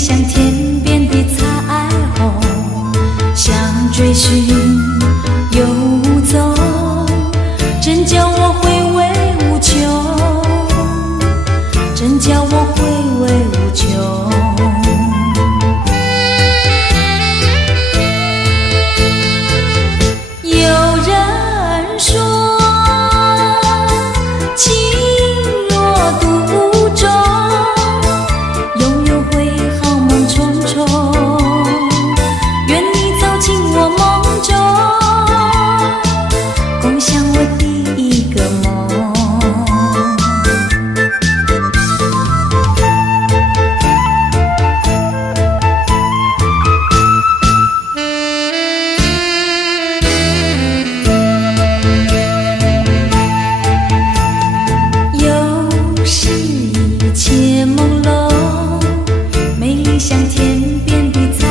像天边的彩虹，想追寻游走，真叫我回味无穷，真叫我回味无穷。有人说情若独钟，永远会好梦重重，愿你走进我梦中，共享我第一个梦。有时一切朦胧，美丽像天边的彩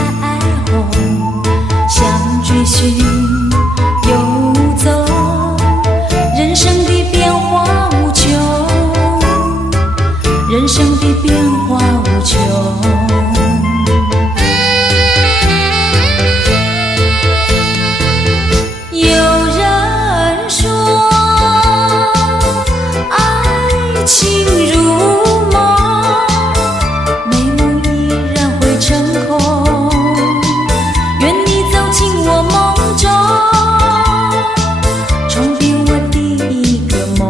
虹，想追寻游走，人生的变化无穷，人生的变化无穷。有人说爱情如梦，美梦依然会成空，愿你走进我梦中，重编我第一个梦。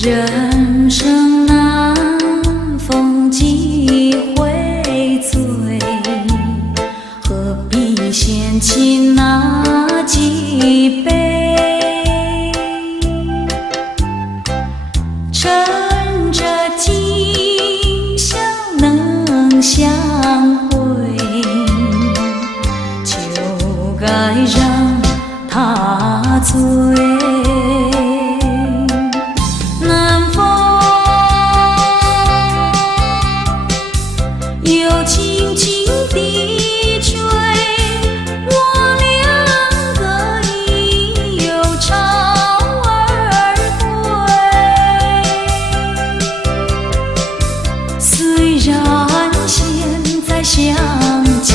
人生难逢几回醉，何必嫌弃那几杯？趁着今宵能相会，就该让他醉。又轻轻地吹，我两个已有巢而归。虽然现在相见，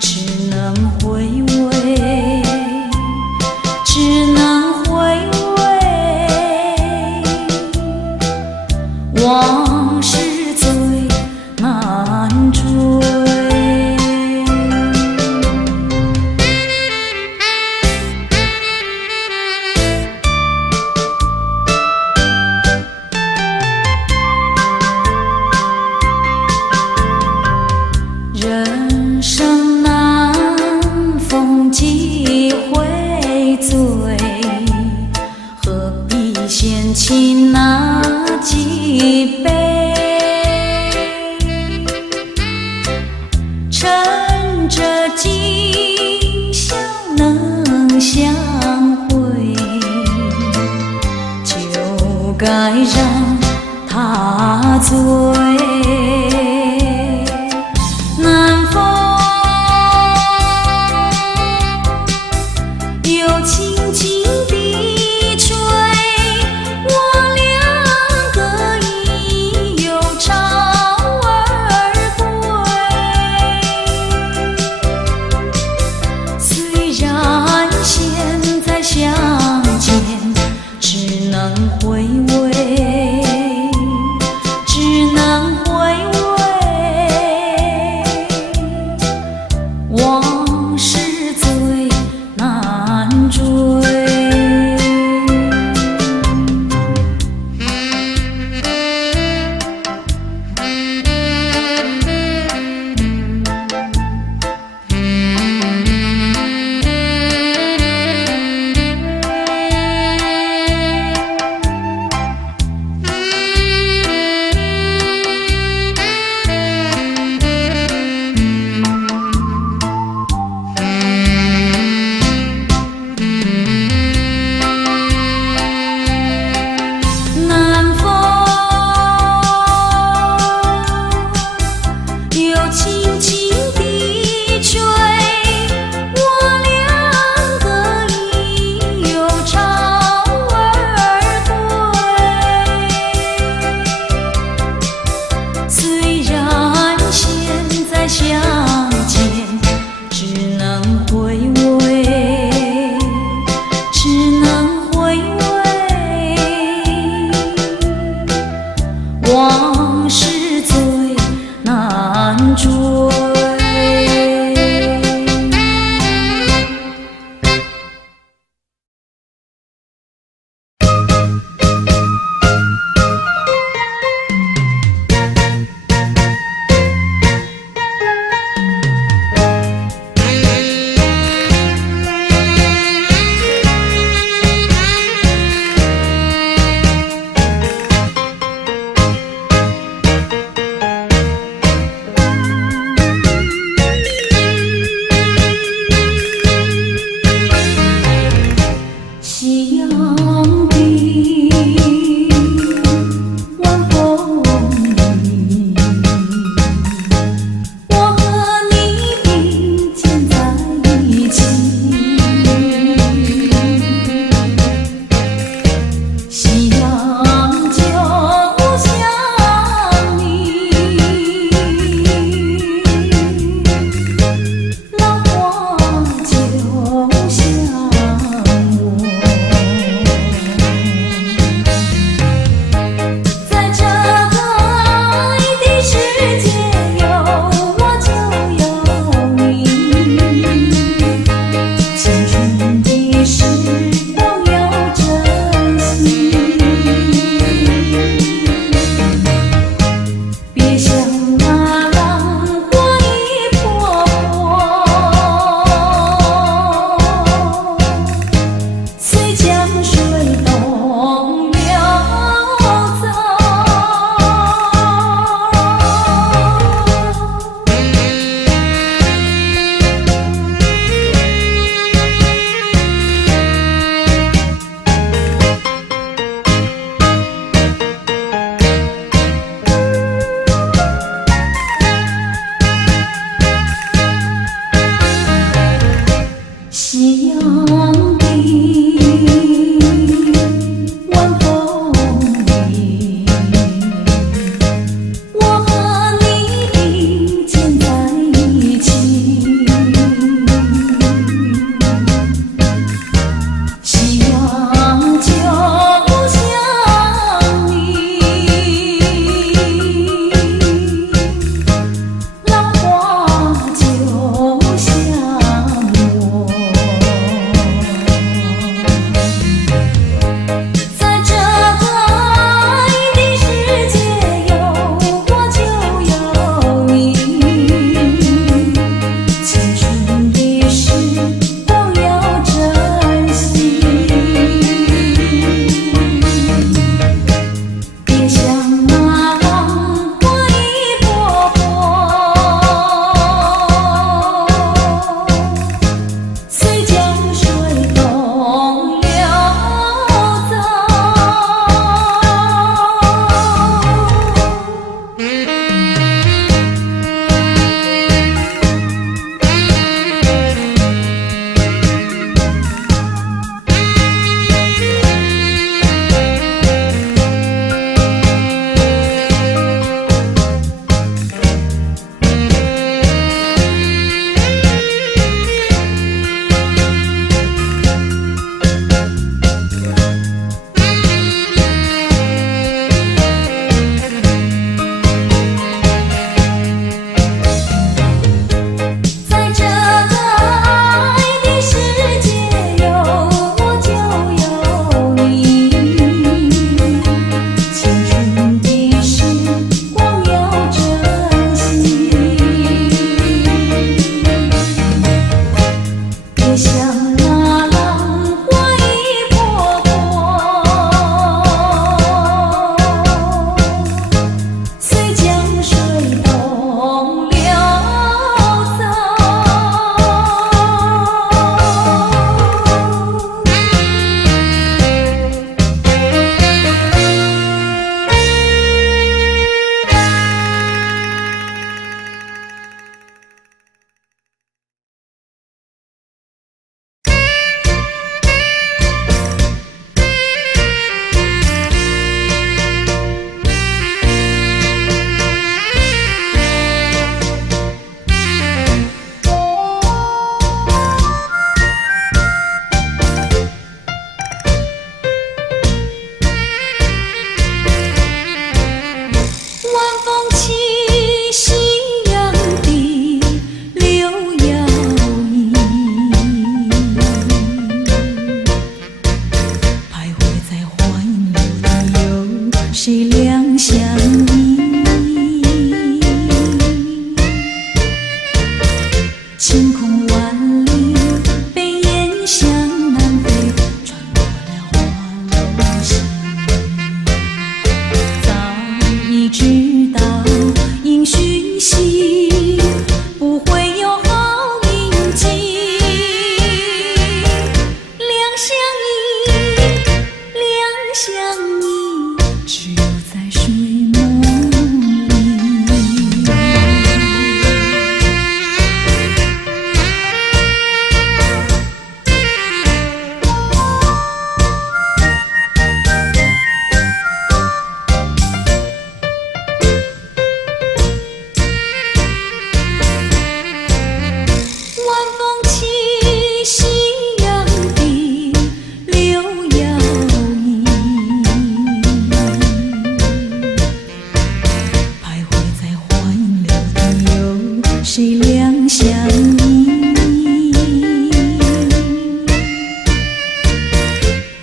只能回味，只能回味。往事最难追。人生难逢几回醉，何必嫌弃那几杯？趁着今宵能相会，就该让他醉。难逢又轻轻地吹，我两个已又潮儿归。虽然现在相见只能回味，只能回味，往事最难追。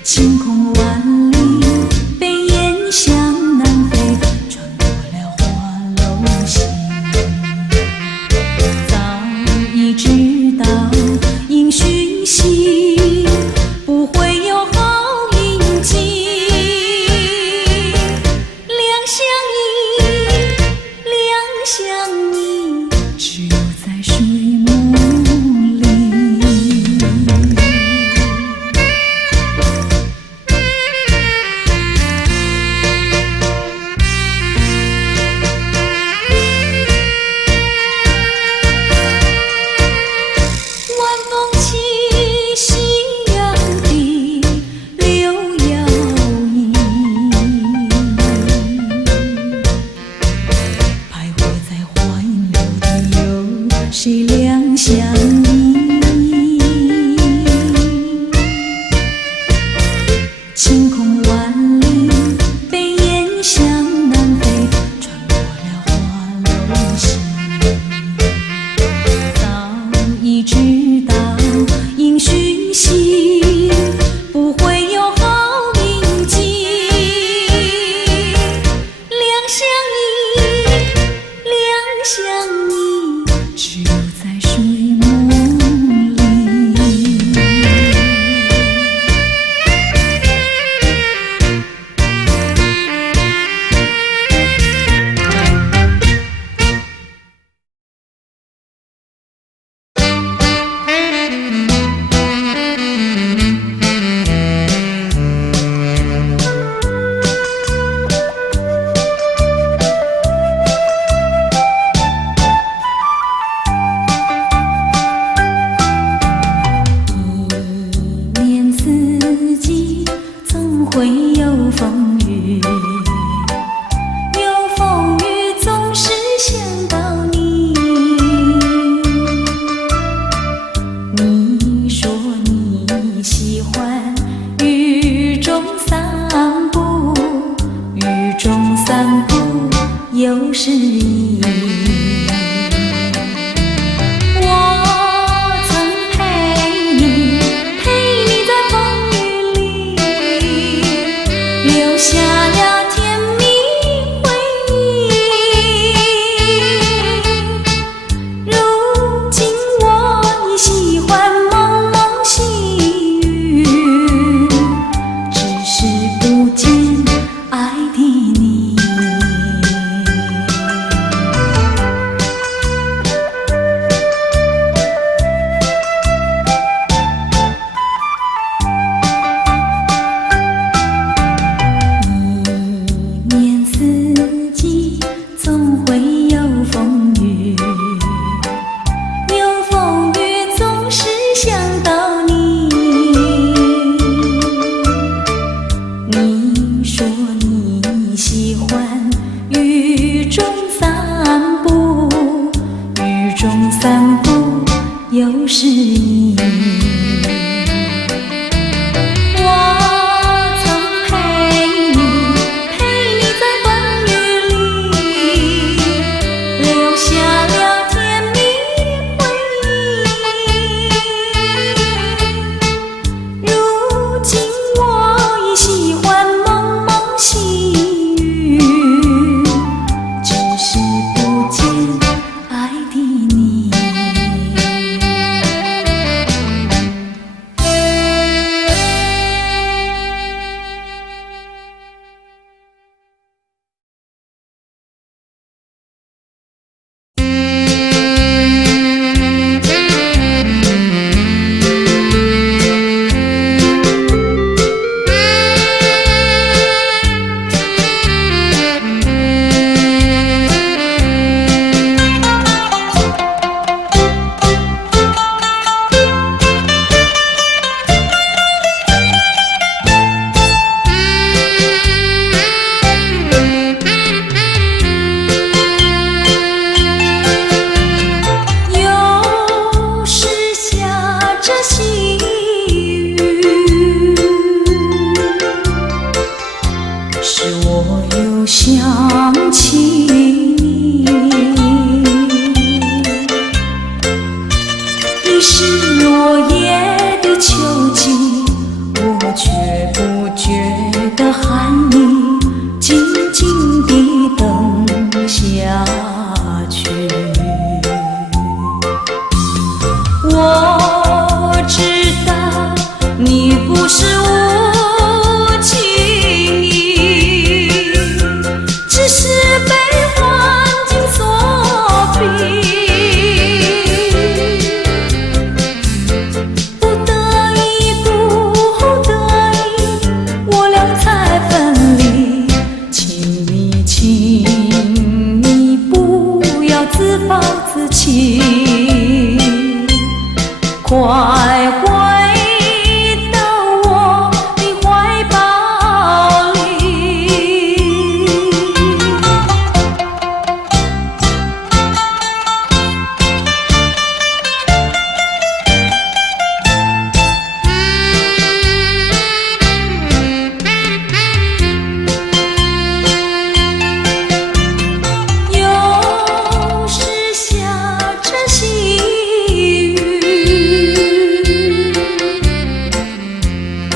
晴空万里，北雁向南飞，穿过了花楼溪。早已知道应讯息，不会有好运气。两相依，两相依，只有在水梦里。晚风起，夕阳低，柳摇曳，徘徊在花影柳地，有谁两相依？晴空万里，北雁向南飞，穿过了花楼溪。早已知道应讯息，不会有好运气。两相依，两相依，只有在水梦里。一年四季总会有风雨，有风雨总是想到你。你说你喜欢雨中散步，雨中散步有诗意。我曾陪你在风雨里，留下了甜蜜回忆。如今我已喜欢蒙蒙细雨，只是不见爱的你。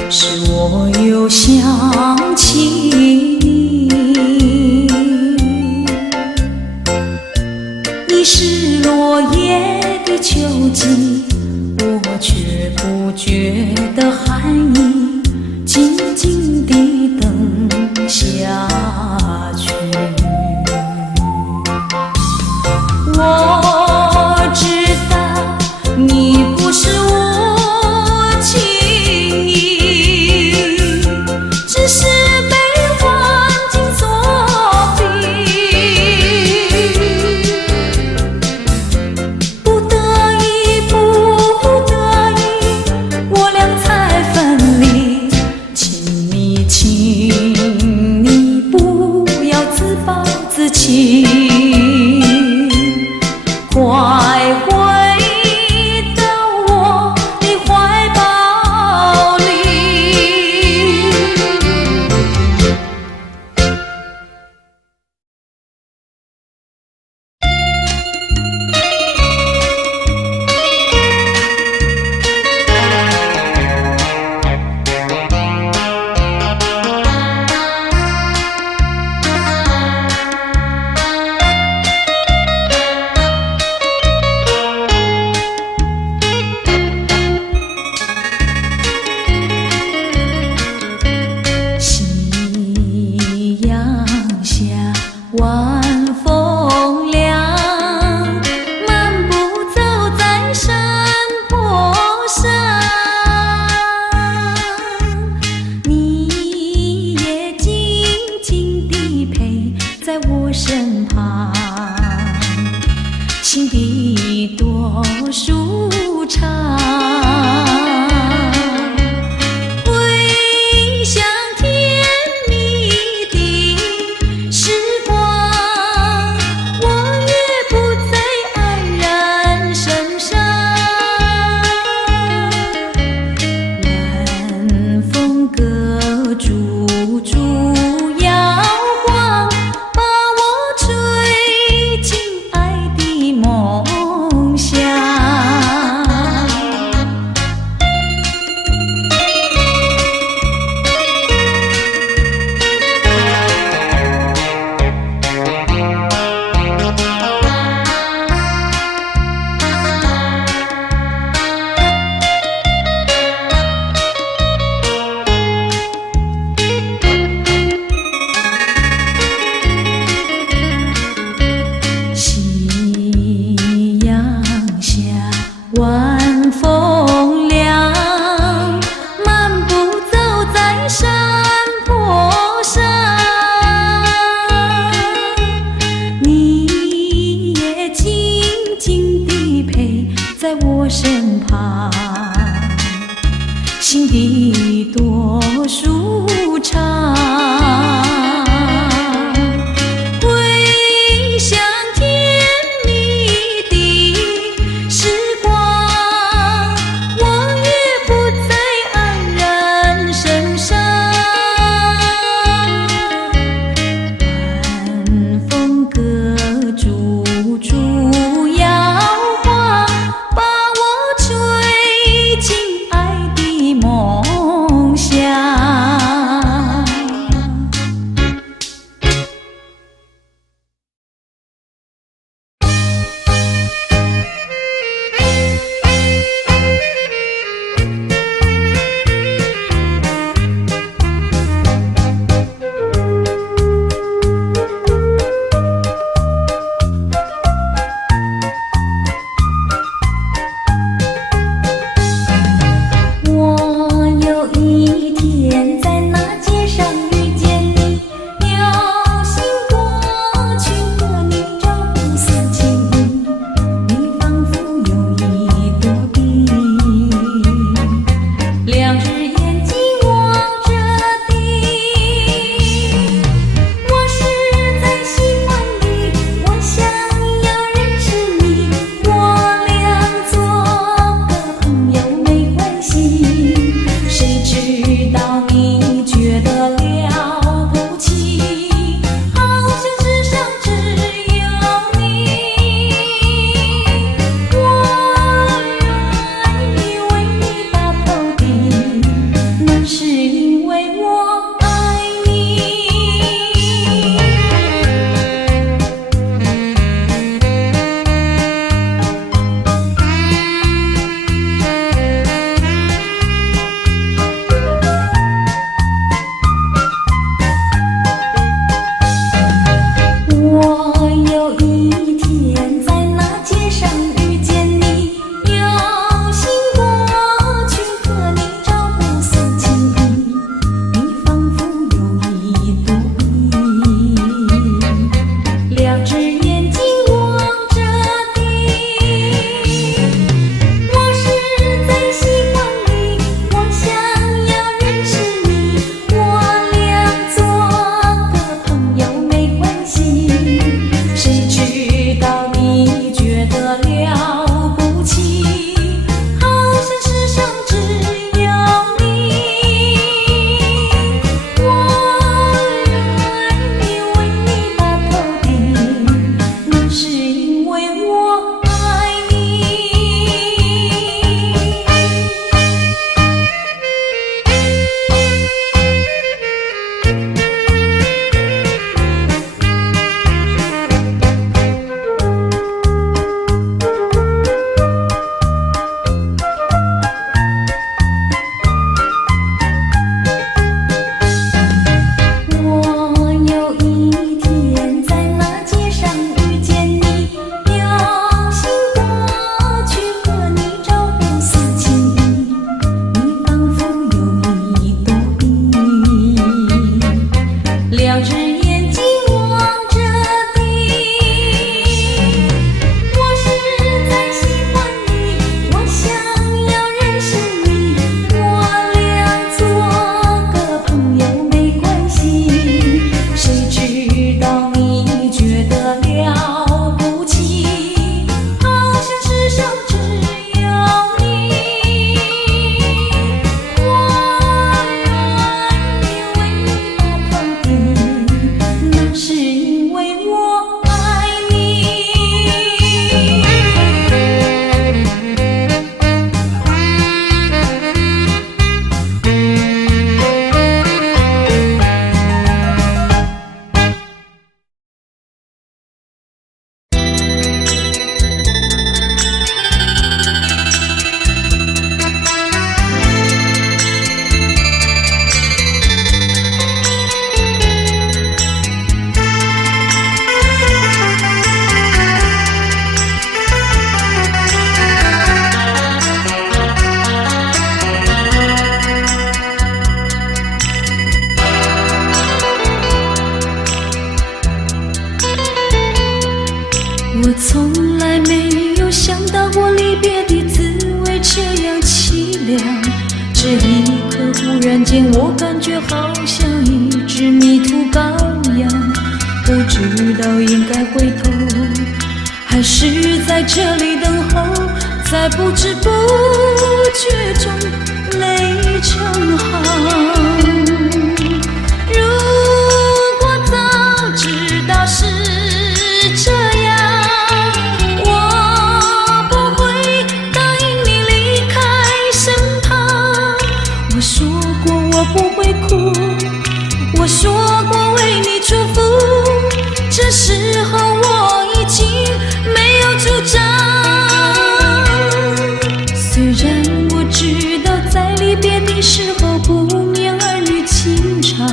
使我又想起你。你是落叶的秋季，我却不觉得寒意，静静地等下去。我知道你不是我情意，只是被环境所逼，不得已，不得已，我俩才分离。请你不要自暴自弃，快回到我的怀抱里。晚风凉，漫步走在山坡上，你也静静地陪在我身旁，心底一朵舒畅。晚风凉，漫步走在山坡上，你也静静地陪在我身旁，心底多舒畅。我也不在安然身上。间，我感觉好像一只迷途羔羊，不知道应该回头，还是在这里等候，在不知不觉中泪成行。如果早知道是这样，我不会答应你离开身旁。我说过我不会哭，我说过为你祝福，这时候我已经没有主张。虽然我知道在离别的时候不免儿女情长，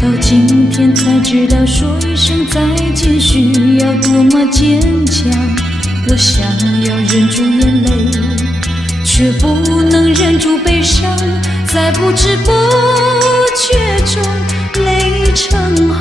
到今天才知道说一声再见需要多么坚强。我想要忍住眼泪，却不能忍住悲伤，在不知不觉中泪成行。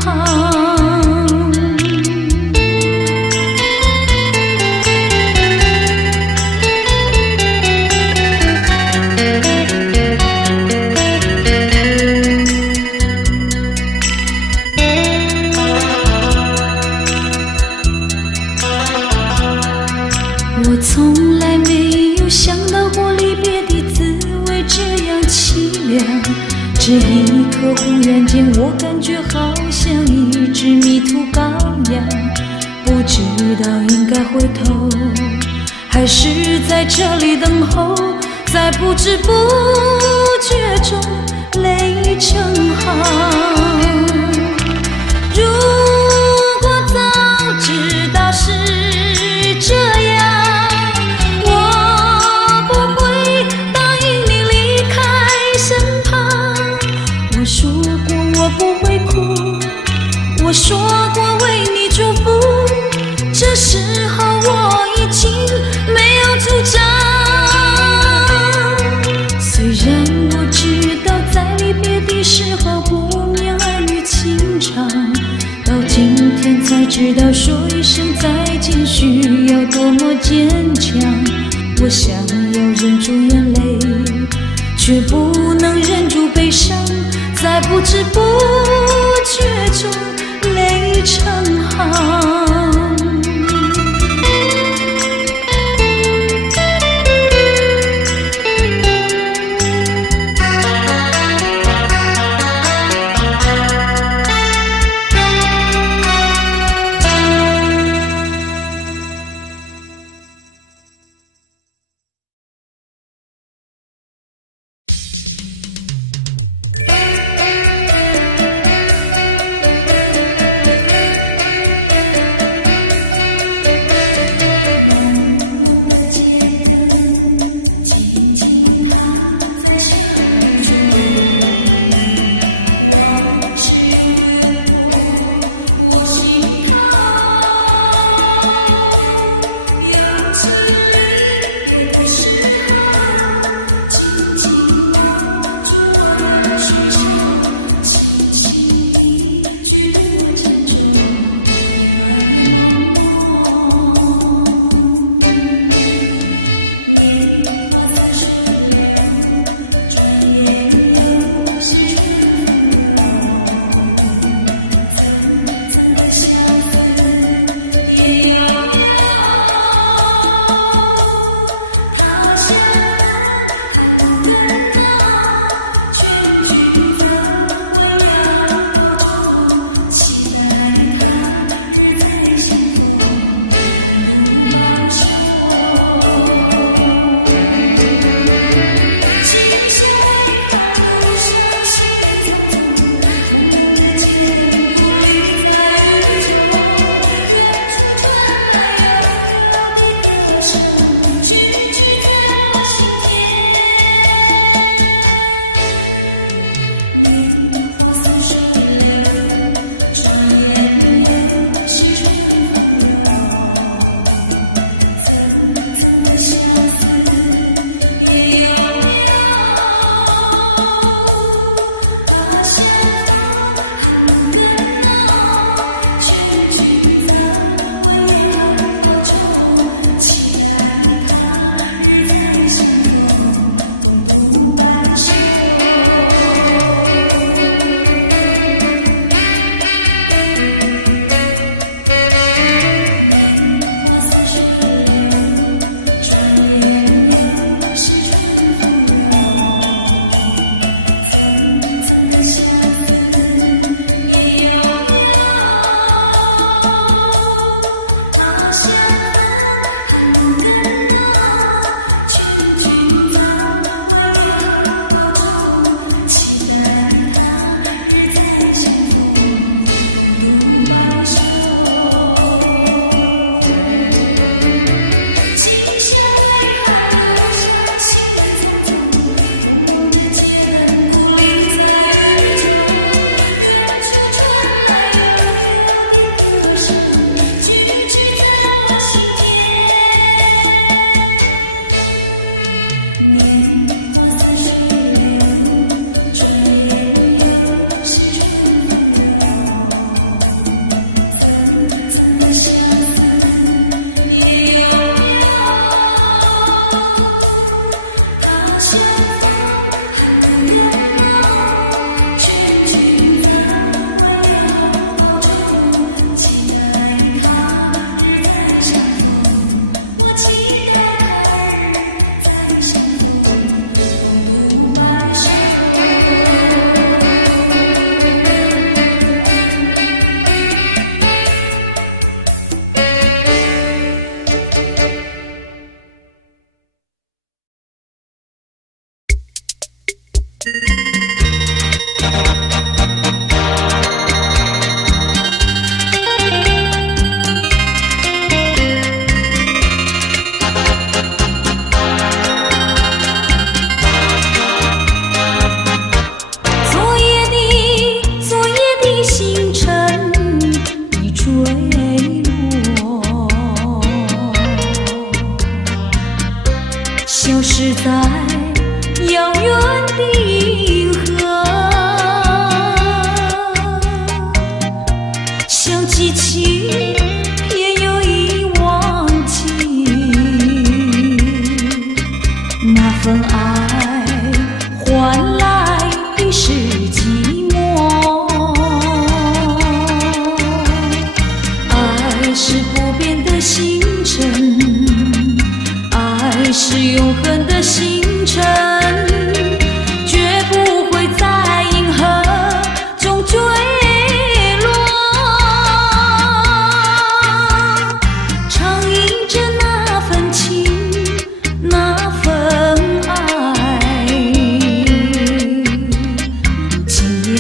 我从来没有想到过离别的滋味这样凄凉，这一刻忽然间我感觉好像一只迷途羔羊，不知道应该回头，还是在这里等候，在不知不觉中泪成行。如果早知道是这样，我说过为你祝福，这时候我已经没有主张。虽然我知道在离别的时候不免儿女情长，到今天才知道说一声再见需要多么坚强。我想要忍住眼泪，却不能忍住悲伤，在不知不觉中泪成行。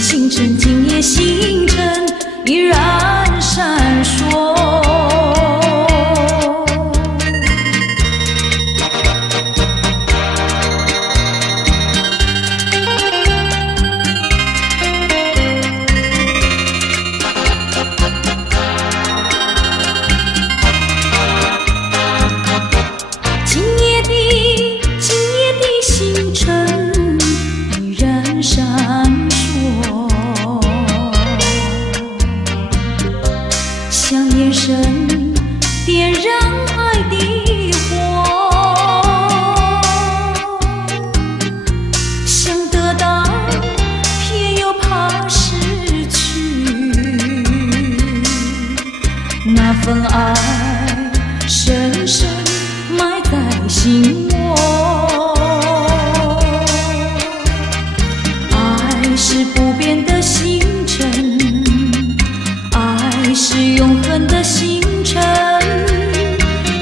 星辰，今夜星辰依然闪烁。点燃爱的火，想得到，偏又怕失去。那份爱深深埋在心窝，爱是不变的星辰，爱是永恒的星辰，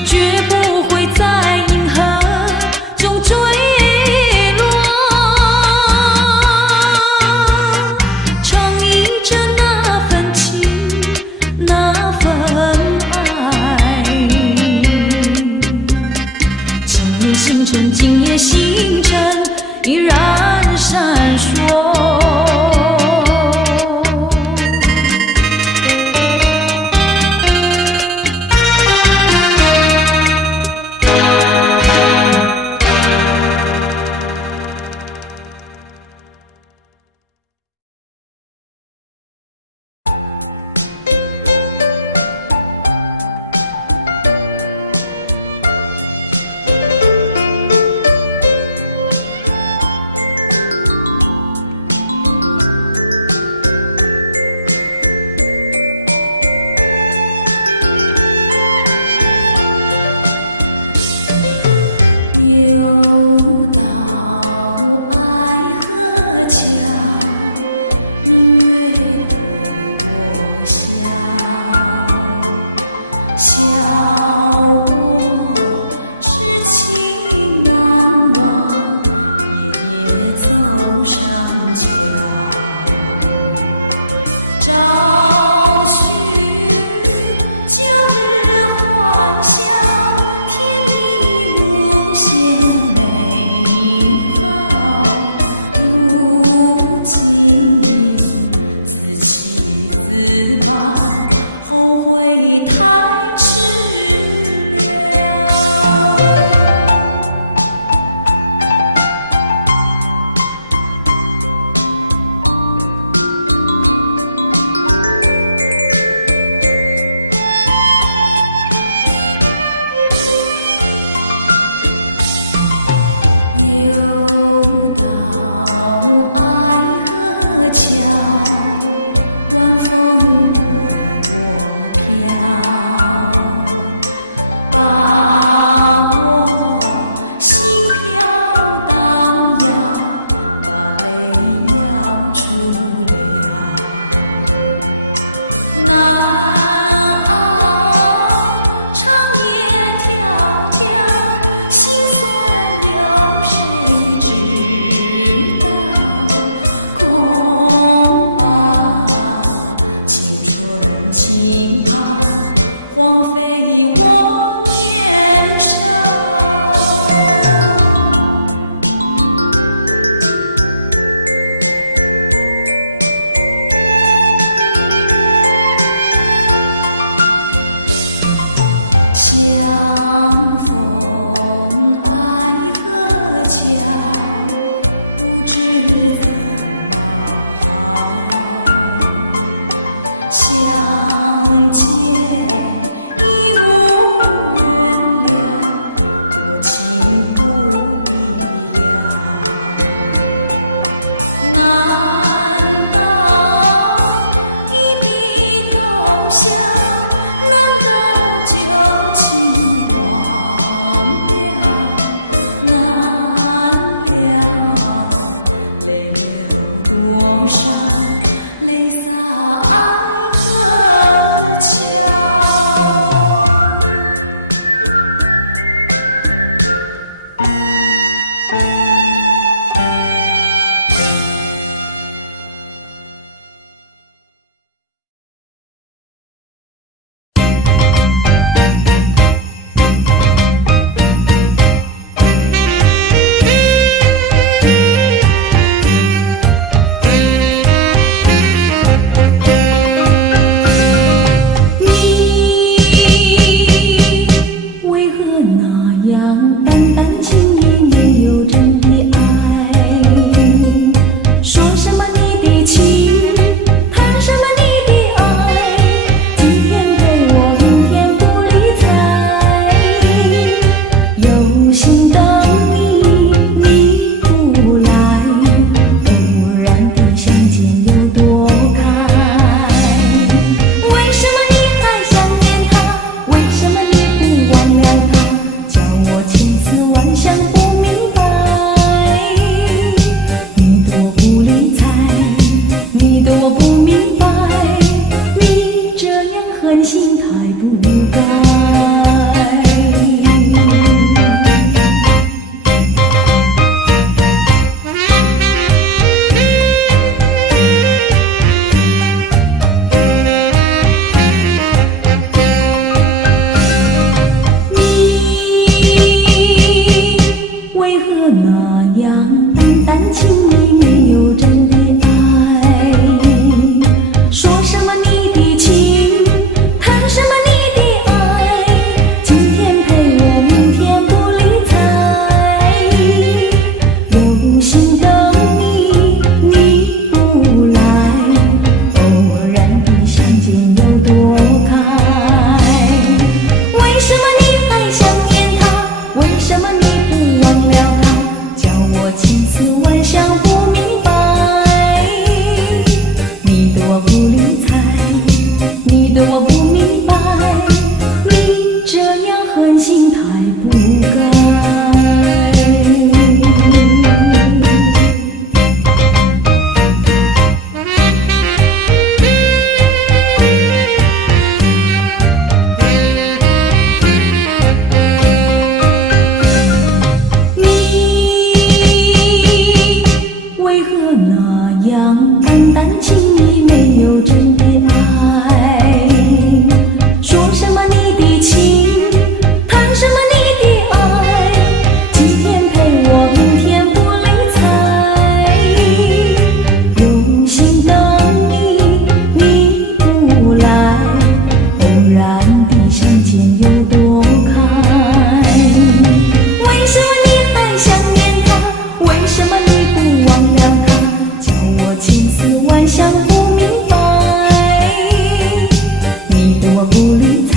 绝不会在银河中坠落。唱忆着那份情，那份爱。今夜星辰，今夜星辰依然闪烁。谈谈情意，没有真的爱。说什么你的情，谈什么你的爱，今天陪我，明天不理睬。有心等你，你不来，偶然的相见有多开？为什么你还想念他？为什么你不忘了他？叫我千丝万想不明白。你对我不理睬，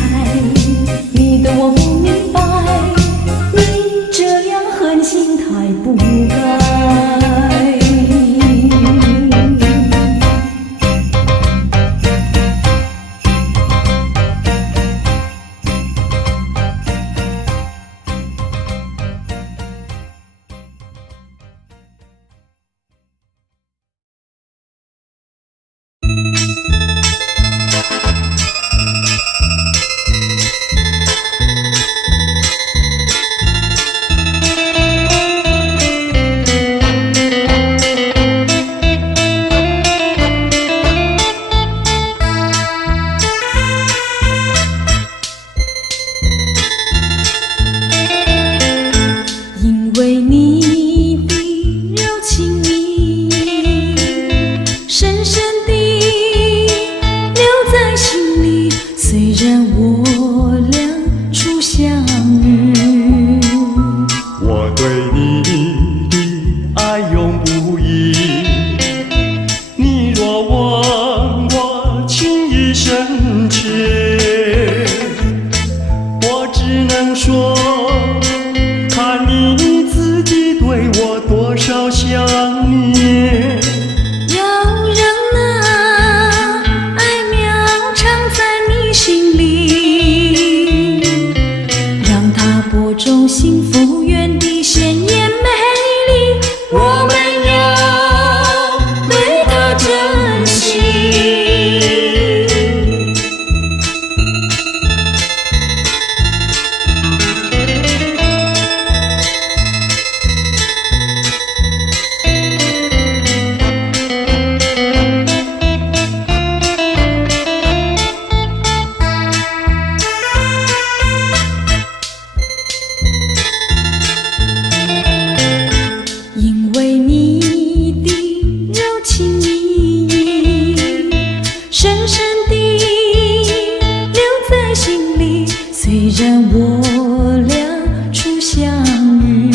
你对我不明白，你这样狠心太不该。因为你的柔情蜜意，深深地留在心里。虽然我俩初相遇，我对你的爱永不移。你若问我情意深切，我只能说，看你自己对我多少想念。要让那爱苗藏在你心里，让它播种幸福园地，鲜艳美丽。我们要对它珍惜。因为你的柔情蜜意，深深地留在心里。虽然我俩初相遇，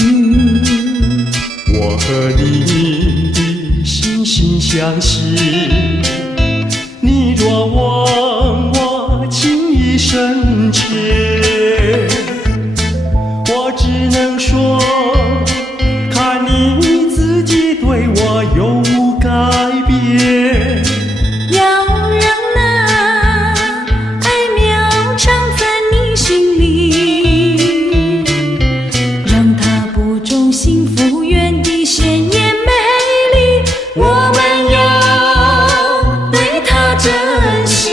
我和你的心心相惜。你若问我情意深切，我只能说，看你自己对我有无改变。要让那爱苗藏在你心里，让它播种幸福园地，鲜艳美丽。我们要对它珍惜。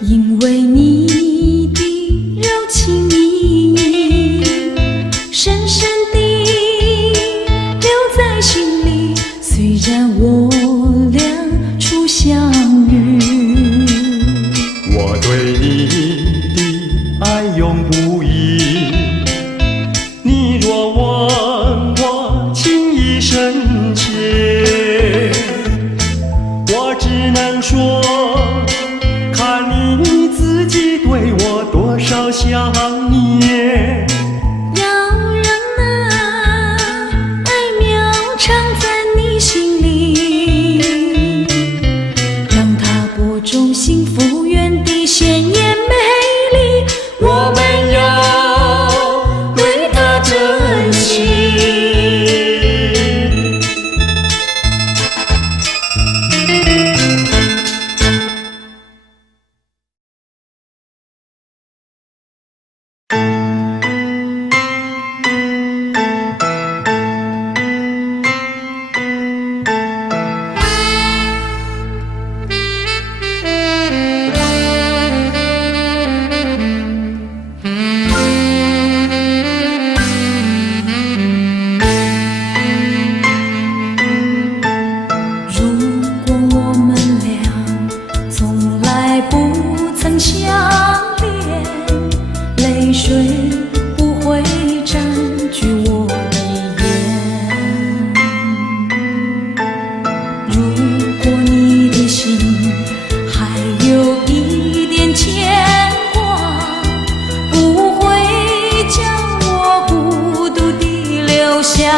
因为你的柔情蜜意，深深地留在心里。虽然我俩初相遇，我对你的爱永不移。你若问我情意深切，我只能说，看你自己对我多少想念。要让那爱苗藏在你心里，让它播种幸福园地，鲜艳美丽。我们要对它珍惜。泪水不会占据我的眼。如果你的心还有一点牵挂，不会将我孤独地留下。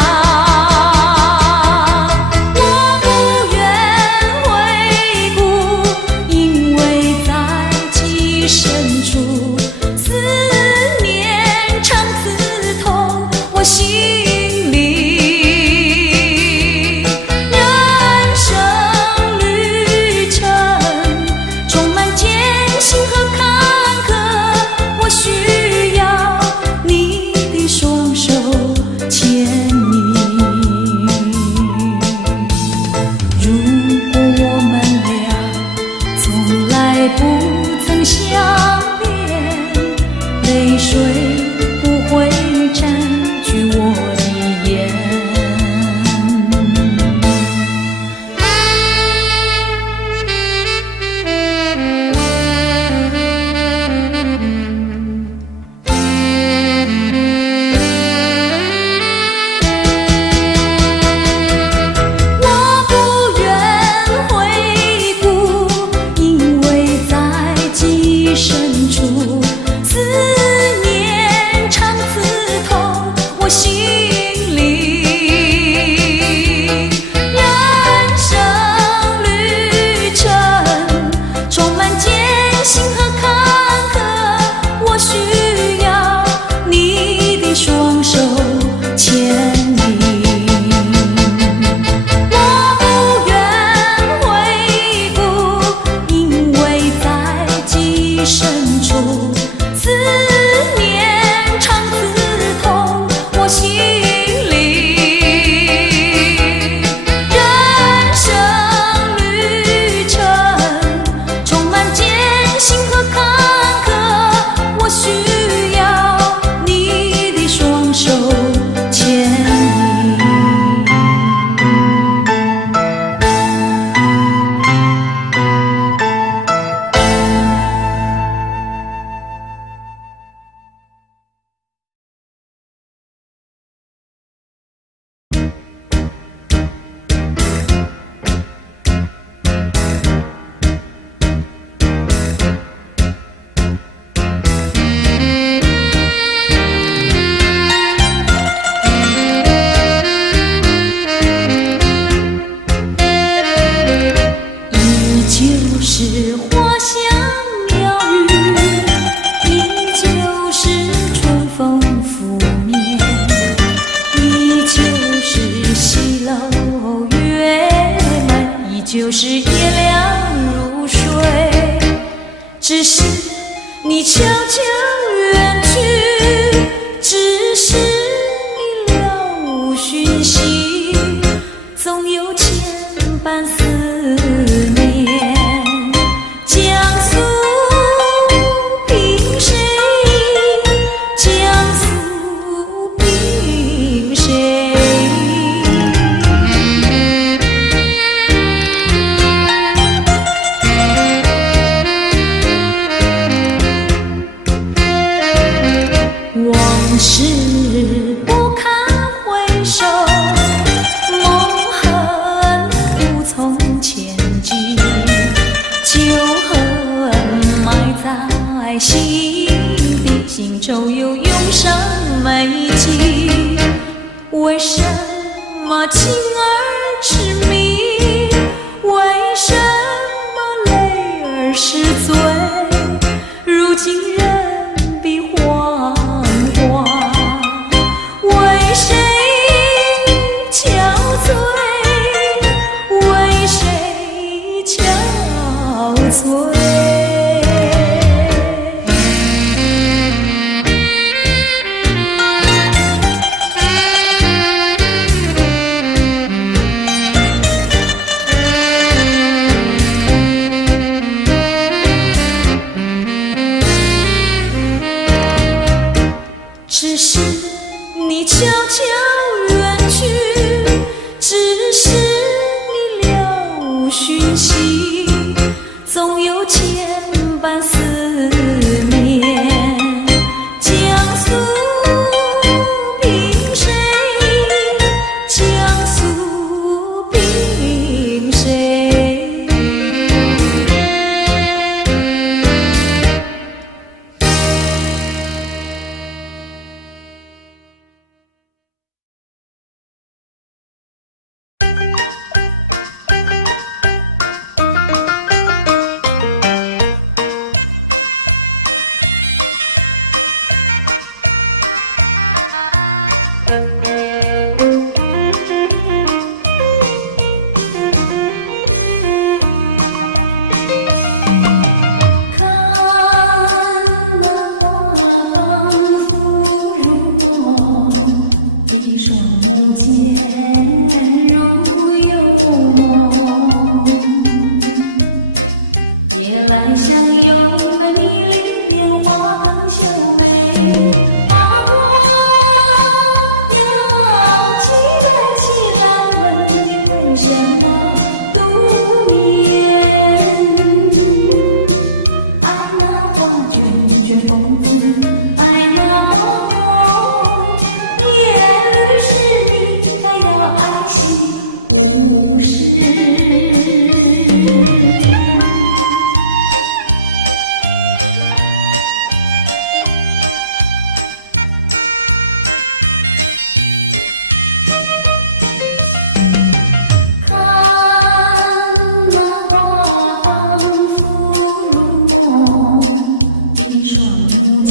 就是夜凉如水，只是你悄悄远去，只是你了无讯息，总有牵绊思念，江苏凭谁？江苏凭谁？往事不堪回首，梦恨不从前进，旧恨埋在心底，新愁又涌上眉际。为什么情儿痴迷？为什么泪儿失醉？如今人比黄花，为谁憔悴？为谁憔悴？只是你悄悄远去，只是你了无讯息，总有牵绊思念，江一双母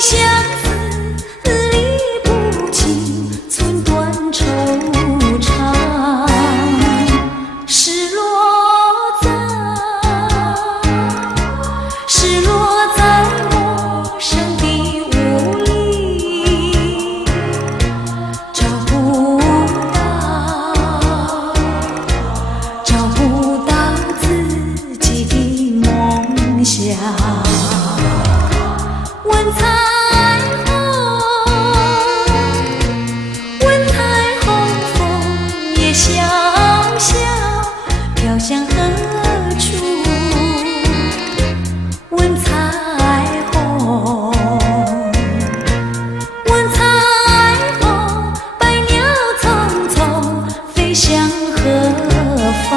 相思理不尽，寸断愁肠。失落在陌生的雾里，找不到自己的梦想。问彩虹，风也萧萧，飘向何处？问彩虹，百鸟匆匆飞向何方？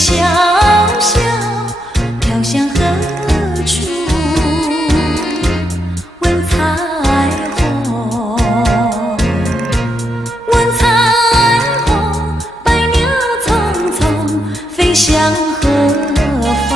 萧萧飘向何处？问彩虹，百鸟匆匆飞向何方？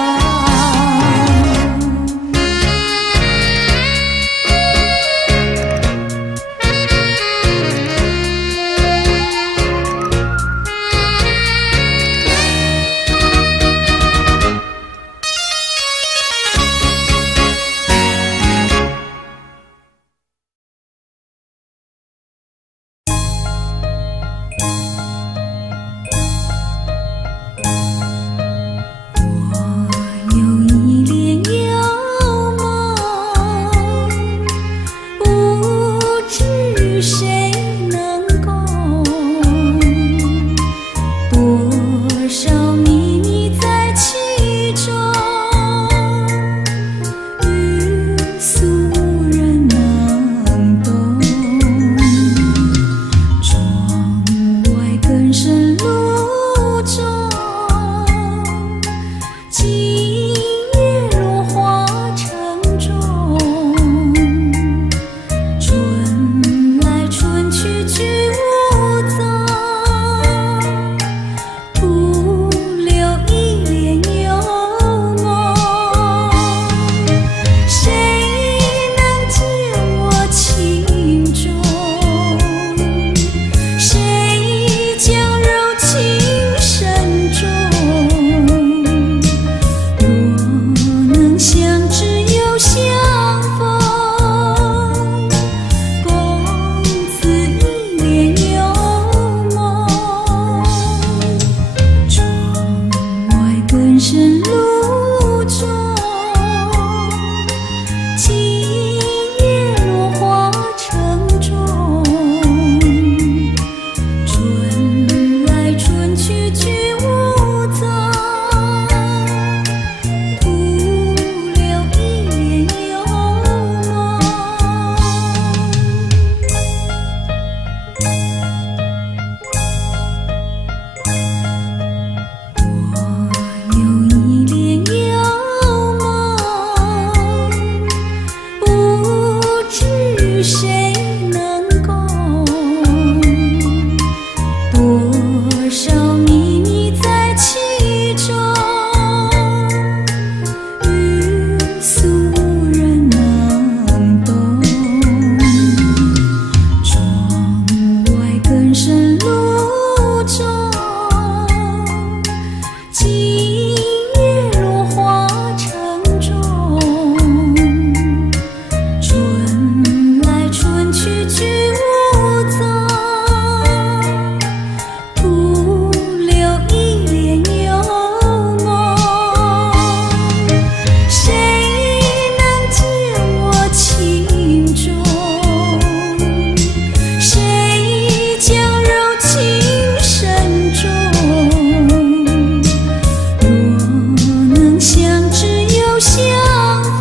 相逢，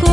共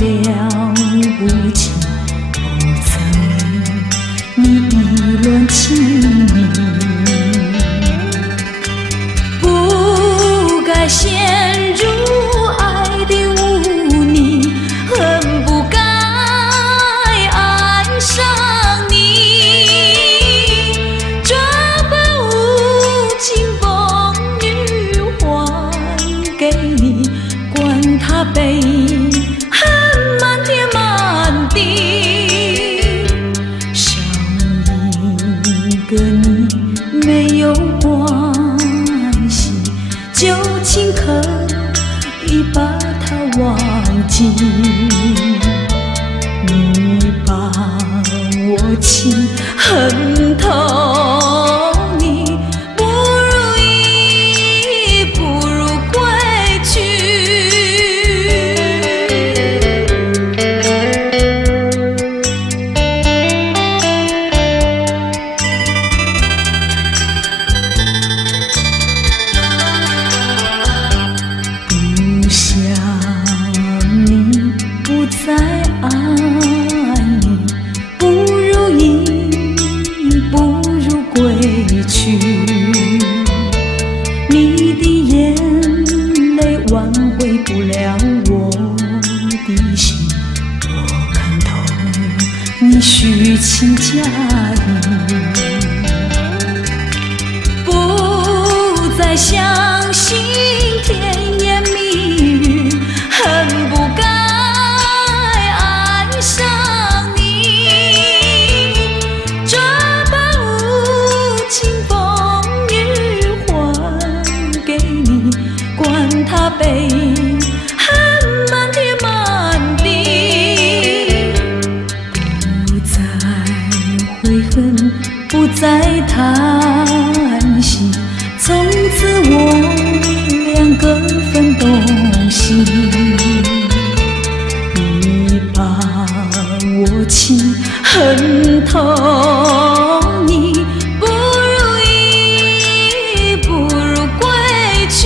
了不起，不曾为你意乱情迷，不该陷入爱的污泥，恨不该爱上你，这般无情风雨还给你，管他悲恨满天满地，少一个你没有关系，就请可以把它忘记。你把我情恨透，你不如意，不如归去。不想你不再爱你，不如意，不如归去。你的眼泪挽回不了我的心，我看透你虚情假意，不再相信甜言蜜语，恨不该爱上你，这般无情风雨还给你，管他悲恨满天满地，不再悔恨，不再叹息，从此我两个分东西。你把我情恨透，你不如意，不如归去。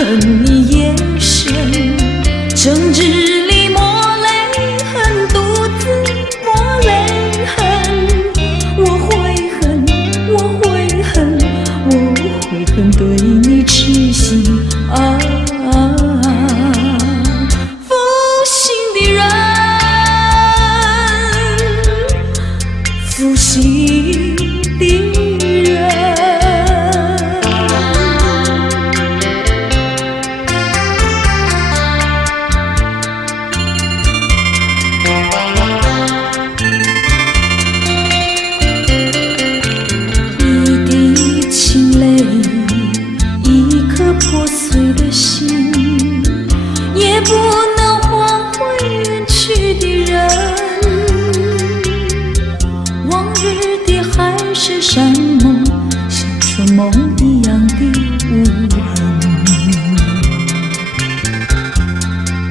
恨你夜深，正直里抹泪痕，独自抹泪痕。我悔恨，我悔恨，我悔恨对你痴心啊！负心的人，负心的人。破碎的心，也不能换回远去的人。往日的海誓山盟，像春梦一样的无痕。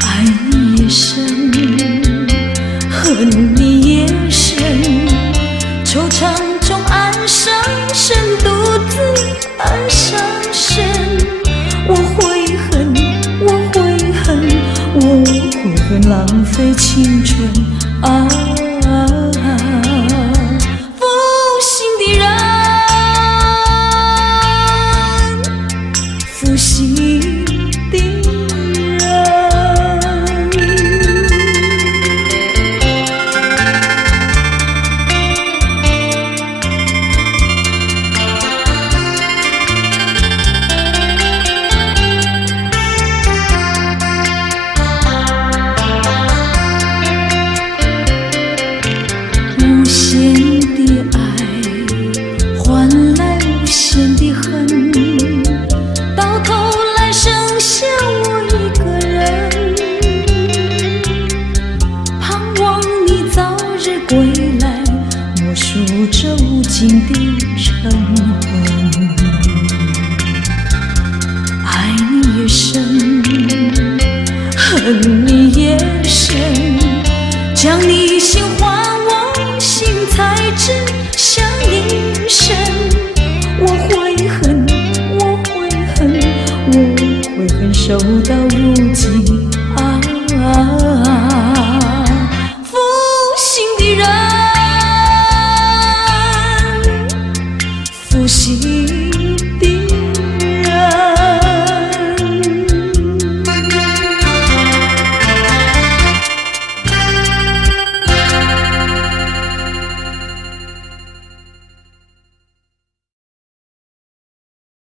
爱你夜深，恨你夜深，惆怅中暗伤神，独自暗伤神。我悔恨，我悔恨，我悔恨浪费青春啊！负心的人，负心的人。无限的爱换来无限的恨，到头来剩下我一个人。盼望你早日归来，默数这无尽的晨昏。爱你夜深，恨你夜深，将你心还我心，才知相依深。我悔恨，我悔恨，我悔恨，守到如今。